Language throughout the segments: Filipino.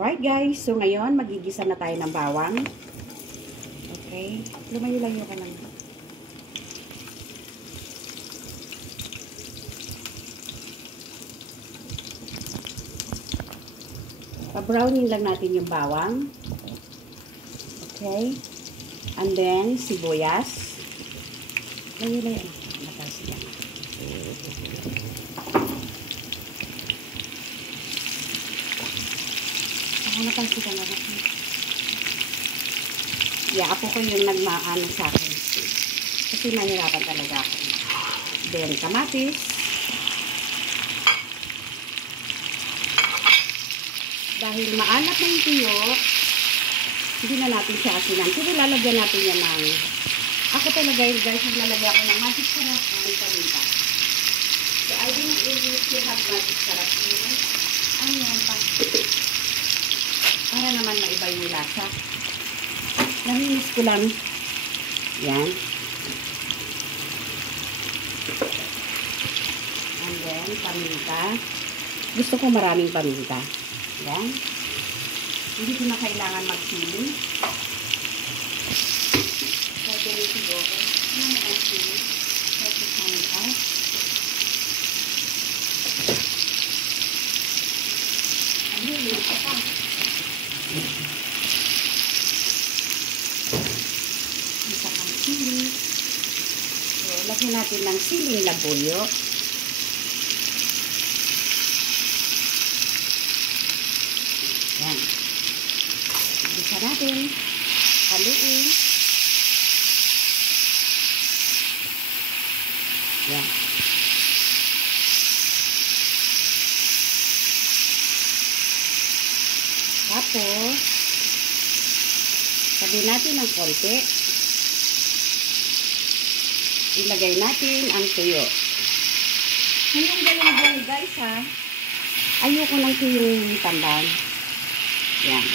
Right guys, so ngayon magigisa na tayo ng bawang. Okay, lumayo-layo ka lang. Pa-browning lang natin yung bawang. Okay, and then sibuyas. Layo-layo. Mataas yan. Napansin na natin. Yeah, ako ko yung nagmaano sa akin. Kasi nahirapan talaga ako. Then, kamatis. Dahil maalat na yung tuyo, hindi na natin siya asinan. Pero lalagyan natin yan ng... Ako talaga yun guys, naglalagay ako ng magic sarap ng paminta. So, I don't really still have magic sarap. Ano yan pa? Para naman maiba yung lasa. Naminis ko lang. Yan. And then, paminta. Gusto ko maraming paminta. Yan. Hindi ko na kailangan magsili. Pwede rin siguro. Ano na magsili? Pwede paminta. Ano yun? Ito. Isa kang sili. So, lagyan natin ng siling labuyo. Yan. Bisa natin. Haluin. Yan. Tapos, sabihin natin ng konti. Ilagay natin ang tuyo. Ngayong galong guys ha. Ayoko ng tuyong tambang. Yan.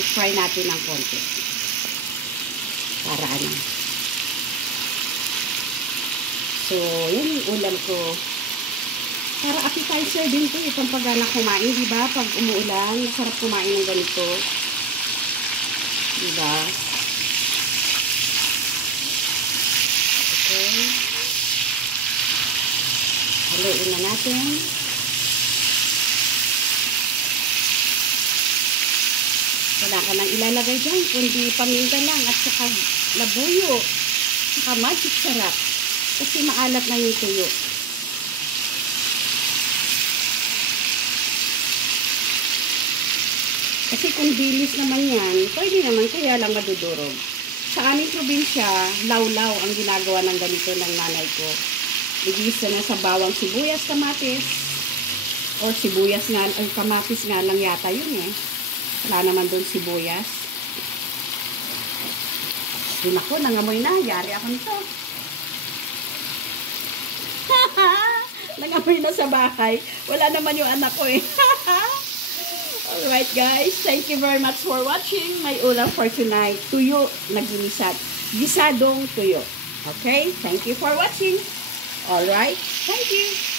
I-fry natin ng konti. Para ano. So, yan yung ulam ko. Para appetizer din to, itong pag-anak kumain, diba? Pag umuulan, sarap kumain ng ganito. Diba? Okay. Haluin na natin. Wala ka nang ilalagay dyan, kundi paminta lang at saka labuyo. Saka magic sarap. Kasi maalat na yung tuyo. Kasi kung bilis naman yan, pwede naman, kaya lang madudurog. Sa aming probinsya, law-law ang ginagawa ng ganito ng nanay ko. Igisa na sa bawang sibuyas, kamatis. Or sibuyas nga, ay kamatis nga lang yata yun eh. Wala naman doon sibuyas. Yun ako, nangamoy na. Yari ako nito. Nangamoy na sa bahay. Wala naman yung anak ko eh. Alright guys, thank you very much for watching my ulam for tonight. Tuyo na ginisad. Gisadong tuyo. Okay, thank you for watching. Alright, thank you.